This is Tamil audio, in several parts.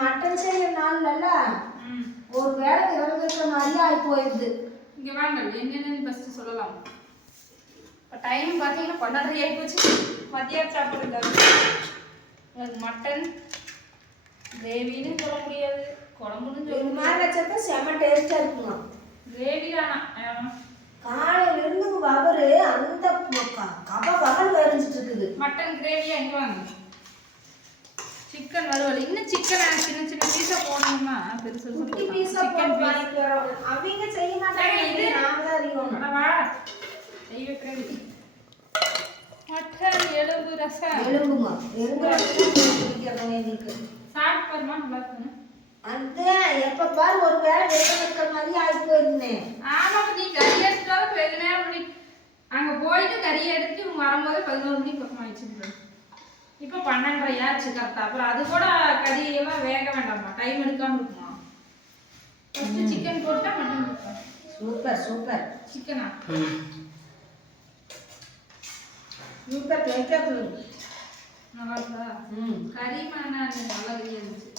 மட்டன் செய்யற நாள்ல ம். ஒரு வேளை இறந்துருக்க மாதிரியே ஆகி போயிடுது. இங்கே வாங்க என்னென்னு ஃபஸ்ட்டு சொல்லலாம். இப்போ டைம் பார்த்தீங்கன்னா பன்னெண்டரை ஆகி போச்சு. சாப்பிட்றதுக்காக எனக்கு மட்டன் கிரேவின்னு சொல்ல முடியாது. குழம்புன்னு சொல்ல மாதிரி வச்சப்ப செம டேஸ்டா இருக்குங்க கிரேவி தானா. காலையில இருந்து வவரு அந்த கப கபல் வரைஞ்சிட்டு இருக்குது. மட்டன் கிரேவியா? இங்கே வாங்க. சிக்கன் வறுவல் இன்னும் சிக்கன் சின்ன சின்ன பீஸா போடணுமா? பெருசு குட்டி பீஸா சிக்கன் அவங்க செய்ய மாட்டாங்க. நாம தான் அறியணும் வா. கை வைக்கிறேன் மட்டன் எலும்பு ரசம். எலும்புங்க எலும்பு பிடிக்கிறவங்க எங்களுக்கு. சாப்பிட்டு பாருமா நல்லா இருக்குன்னு அந்த எப்ப பாரு ஒரு வேளை வெறும் இருக்கிற மாதிரி ஆகி போயிருந்தேன் ஆமா நீ கறி எடுத்துட்டு வர வெகு நேரம் அங்க போயிட்டு கறி எடுத்து வரும்போது பதினோரு மணிக்கு பக்கம் ஆயிடுச்சு இப்போ பன்னெண்டரை ஆச்சு அப்புறம் அது கூட கறி எல்லாம் வேக வேண்டாமா? டைம் எடுக்காம இருக்குமா? சிக்கன் போட்டா மட்டன் போட்டா சூப்பர் சூப்பர். சிக்கனா சூப்பர் கேட்கறது நல்லா இருக்கா? கறி மானா நல்லா இருந்துச்சு.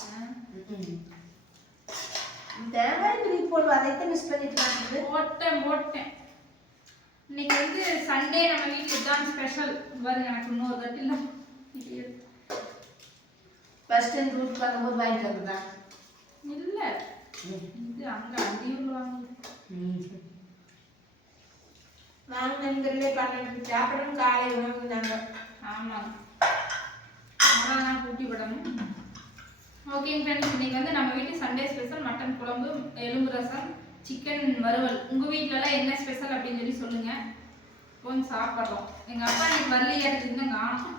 தேங்காய் போடுவோம் அதைத்தான் மிஸ் பண்ணிட்டு போட்டேன் போட்டேன். இன்னைக்கு வந்து சண்டே நம்ம வீட்டுல இதுதான் ஸ்பெஷல் பாருங்க எனக்கு இன்னொரு தட்டில ஃபர்ஸ்ட் டைம் ரூட் பண்ணும்போது வாங்கிட்டு வந்ததான் இல்ல இது அங்க அந்தியூர்ல வாங்கி வாங்கினதுலேயே பன்னெண்டு சாப்பிடணும் காலை உணவு நாங்கள் ஆமாங்க அதான் நான் கூட்டி விடணும் ஓகேங்க ஃப்ரெண்ட்ஸ் இன்னைக்கு வந்து நம்ம வீட்டு சண்டே ஸ்பெஷல் மட்டன் குழம்பு எலும்பு ரசம் சிக்கன் வறுவல். உங்க வீட்லலாம் என்ன ஸ்பெஷல் அப்படின்னு சொல்லி சொல்லுங்க. கொஞ்சம் சாப்பிட்றோம். எங்க அப்பா இன்னைக்கு வரலையாட்டு இன்னும் காணும்.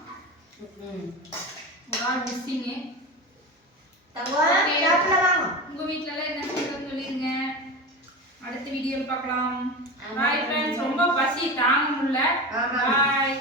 ஒரு ஆள் மிஸ்ஸிங்கு உங்க வீட்லலாம் என்ன ஸ்பெஷல் சொல்லிருங்க. அடுத்த வீடியோல பார்க்கலாம். பாய் ஃப்ரெண்ட்ஸ் ரொம்ப பசி தாங்க முடியல. பாய்